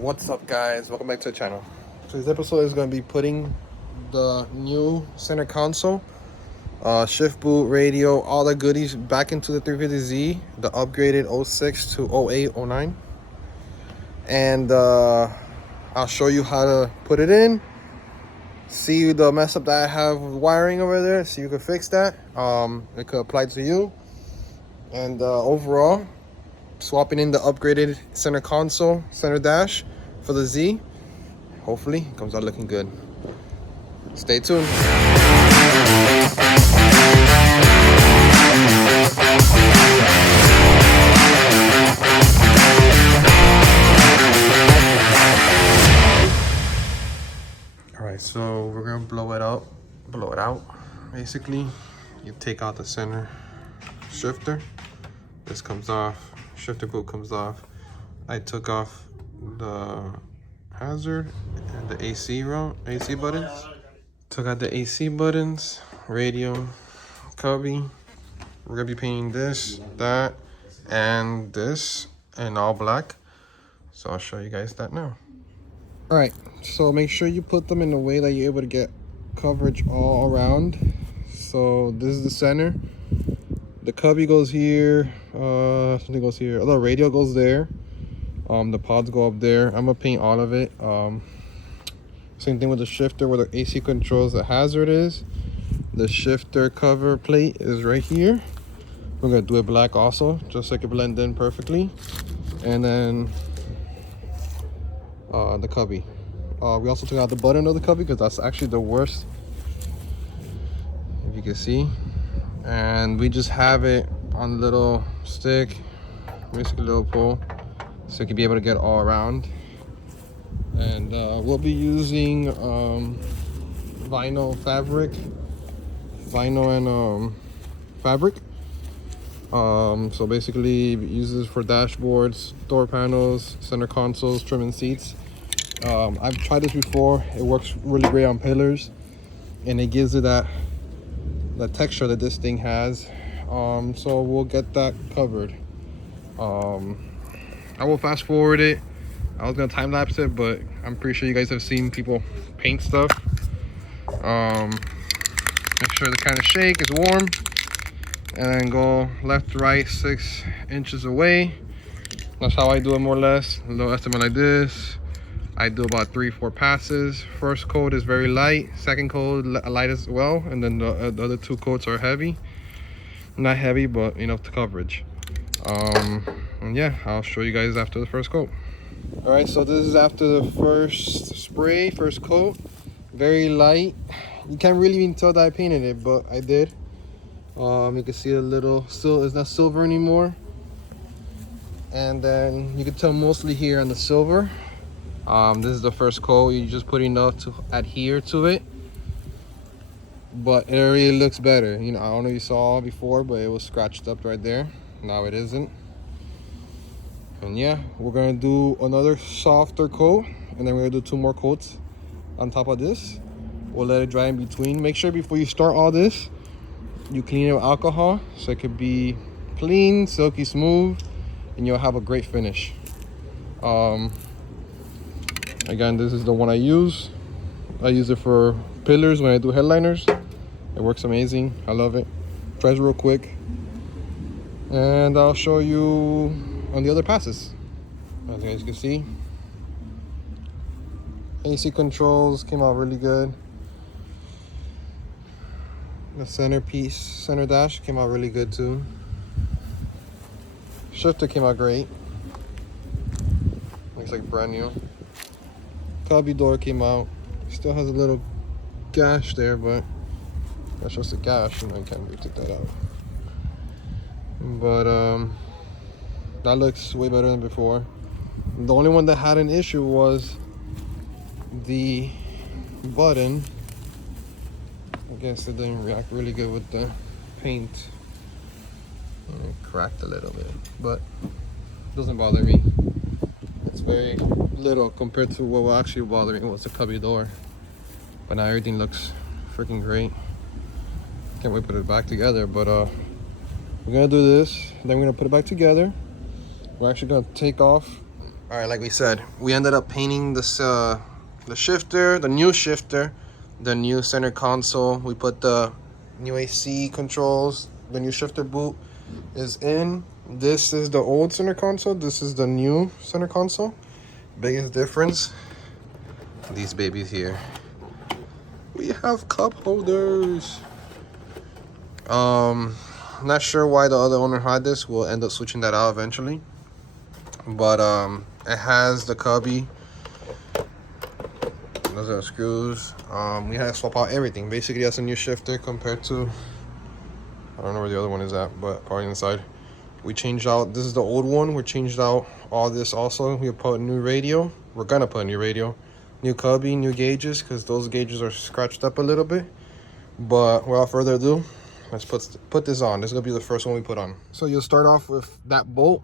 What's up, guys? Welcome back to the channel. Today's episode is going to be putting the new center console, shift boot, radio, all the goodies back into the 350Z, the upgraded 06 to 08, 09. And I'll show you how to put it in, see the mess up that I have with wiring over there, see if you can fix that. It could apply to you. And overall, swapping in the upgraded center console, center dash for the Z. Hopefully it comes out looking good. Stay tuned. All right, so we're gonna blow it out. Basically, you take out the center shifter. This comes off, shifter boot comes off. I took off the hazard and the AC buttons. Took out the AC buttons, radio, cubby. We're gonna be painting this, that, and this in all black. So I'll show you guys that now. All right, so make sure you put them in a way that you're able to get coverage all around. So this is the center. The cubby goes here, something goes here. The radio goes there. The pods go up there. I'm gonna paint all of it. Same thing with the shifter where the AC controls the hazard is. The shifter cover plate is right here. We're gonna do it black also, just so it can blend in perfectly. And then the cubby. We also took out the button of the cubby because that's actually the worst, if you can see. And we just have it on a little stick, basically a little pole, so you can be able to get all around. And we'll be using vinyl and fabric. So basically use this for dashboards, door panels, center consoles, trimming seats. I've tried this before. It works really great on pillars, and it gives it that texture that this thing has. So we'll get that covered. I will fast forward it. I was gonna time lapse it, but I'm pretty sure you guys have seen people paint stuff. Make sure the kind of shake is warm, and then go left to right 6 inches away. That's how I do it, more or less. A little estimate like this. I do about 3-4 passes. First coat is very light, second coat light as well, and then the other 2 coats are heavy. Not heavy, but enough to coverage. And yeah, I'll show you guys after the first coat. All right, so this is after the first spray, first coat. Very light. You can't really even tell that I painted it, but I did. You can see a little, still it's not silver anymore. And then you can tell mostly here on the silver. This is the first coat. You just put enough to adhere to it, but it really looks better. You know, I don't know if you saw before, but it was scratched up right there. Now it isn't. And yeah, we're gonna do another softer coat, and then we're gonna do 2 more coats on top of this. We'll let it dry in between. Make sure before you start all this, you clean it with alcohol so it could be clean, silky smooth, and you'll have a great finish. Again, this is the one I use. I use it for pillars when I do headliners. It works amazing. I love it. Dries real quick. And I'll show you on the other passes. As you guys can see, AC controls came out really good. The centerpiece, center dash came out really good too. Shifter came out great. Looks like brand new. Cubby door came out. Still has a little gash there, but that's just a gash, and I can't really take that out. But that looks way better than before. The only one that had an issue was the button. I guess it didn't react really good with the paint. And it cracked a little bit, but it doesn't bother me. It's very little compared to what will actually bother me was the cubby door. But now everything looks freaking great. Can't wait to put it back together, but we're gonna do this, then we're gonna put it back together. We're actually gonna take off All right, like we said, we ended up painting this the shifter, the new shifter, the new center console. We put the new AC controls. The new shifter boot is in. This is the old center console. This is the new center console. Biggest difference, these babies here. We have cup holders. Not sure why the other owner had this. We'll end up switching that out eventually. But it has the cubby. Those are the screws. We had to swap out everything. Basically, that's a new shifter compared to, I don't know where the other one is at, but probably inside. We changed out, this is the old one. We changed out all this also. We put a new radio. We're gonna put a new radio. New cubby, new gauges, because those gauges are scratched up a little bit. But without further ado, let's put this on. This is gonna be the first one we put on. So you'll start off with that bolt.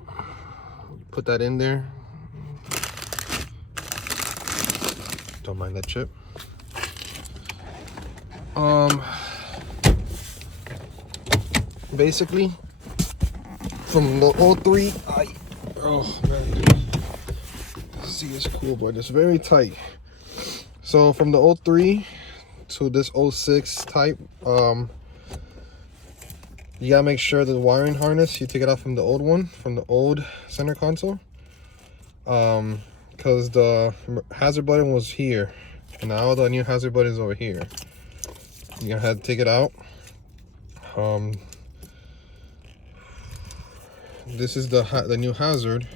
Put that in there. Don't mind that chip. Basically, from the 03, oh man, see, it's cool, but it's very tight. So from the 03 to this 06 type, you gotta make sure the wiring harness, you take it out from the old one, from the old center console, because the hazard button was here, and now the new hazard button is over here. You're gonna have to take it out. This is the new hazard.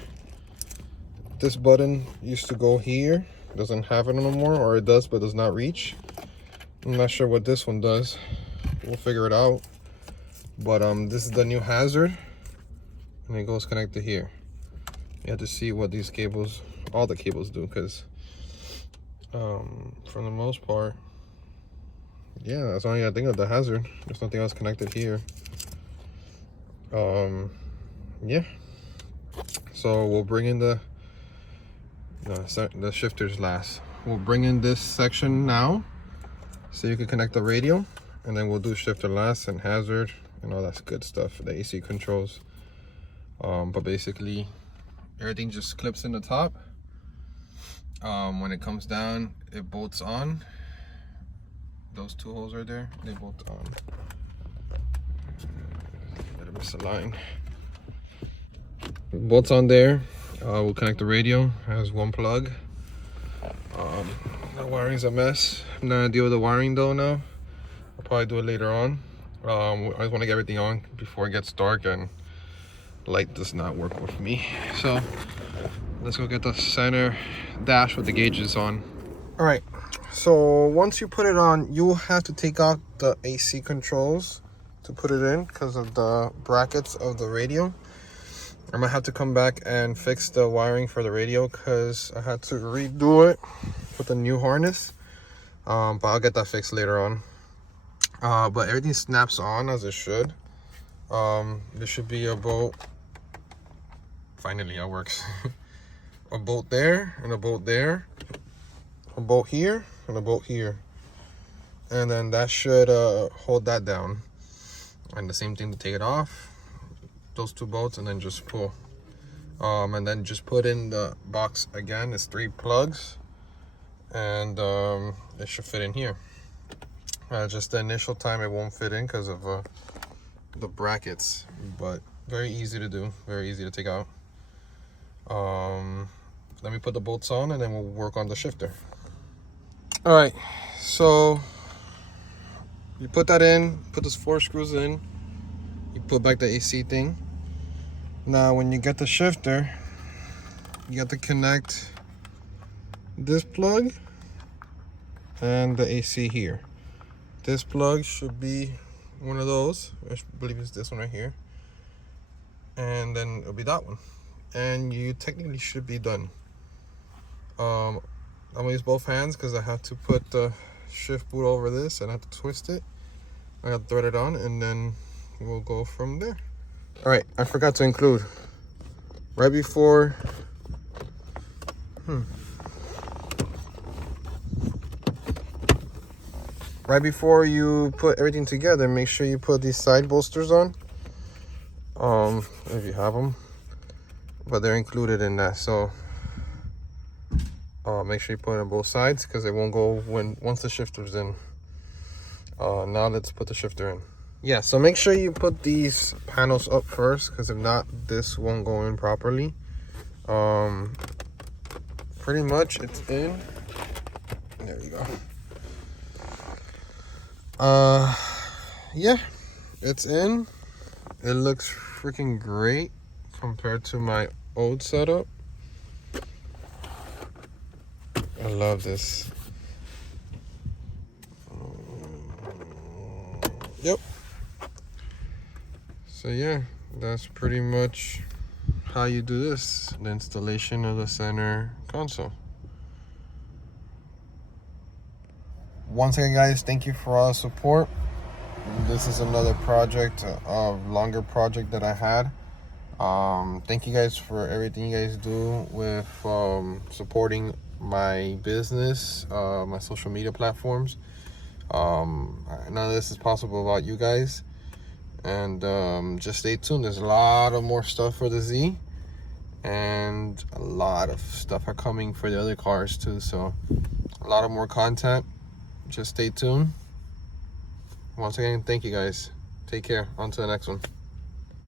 This button used to go here, doesn't have it anymore, or it does but does not reach. I'm not sure what this one does. We'll figure it out. But this is the new hazard, and it goes connected here. You have to see what these cables, all the cables do, because for the most part, yeah, that's all you gotta think of, the hazard. There's nothing else connected here. Yeah, so we'll bring in the shifters last. We'll bring in this section now so you can connect the radio, and then we'll do shifter last and hazard and all that good stuff, the AC controls. But basically everything just clips in the top. When it comes down, it bolts on. Those two holes right there, they bolt on. Gotta miss a line. Bolts on there. We'll connect the radio. It has one plug. The wiring's a mess. I'm not gonna deal with the wiring though now. I'll probably do it later on. I just want to get everything on before it gets dark and light does not work with me. So let's go get the center dash with the gauges on. All right, so once you put it on, you will have to take out the AC controls to put it in because of the brackets of the radio. I'm gonna have to come back and fix the wiring for the radio because I had to redo it with a new harness. But I'll get that fixed later on. But everything snaps on as it should. There should be a bolt. Finally, it works. A bolt there and a bolt there, a bolt here and a bolt here, and then that should hold that down. And the same thing to take it off. Those two bolts, and then just pull. And then just put in the box again. It's 3 plugs, and it should fit in here. Just the initial time it won't fit in because of the brackets, but very easy to do, very easy to take out. Let me put the bolts on and then we'll work on the shifter. All right, so you put that in, put those 4 screws in, you put back the AC thing. Now when you get the shifter, you have to connect this plug and the AC here. This plug should be one of those. I believe it's this one right here. And then it'll be that one. And you technically should be done. I'm gonna use both hands because I have to put the shift boot over this and I have to twist it. I have to thread it on and then we'll go from there. All right, I forgot to include right before right before you put everything together, make sure you put these side bolsters on, if you have them, but they're included in that. So Make sure you put it on both sides because it won't go once the shifter's in. Now let's put the shifter in. Yeah, so make sure you put these panels up first because if not, this won't go in properly. Pretty much it's in. There you go. Yeah, it's in. It looks freaking great compared to my old setup. I love this. Yep. So yeah, that's pretty much how you do this, the installation of the center console. Once again, guys, thank you for all the support. This is another project, a longer project that I had. Thank you guys for everything you guys do with supporting my business, my social media platforms. None of this is possible without you guys. And just stay tuned. There's a lot of more stuff for the Z, and a lot of stuff are coming for the other cars too. So a lot of more content. Just stay tuned. Once again, thank you guys. Take care. On to the next one.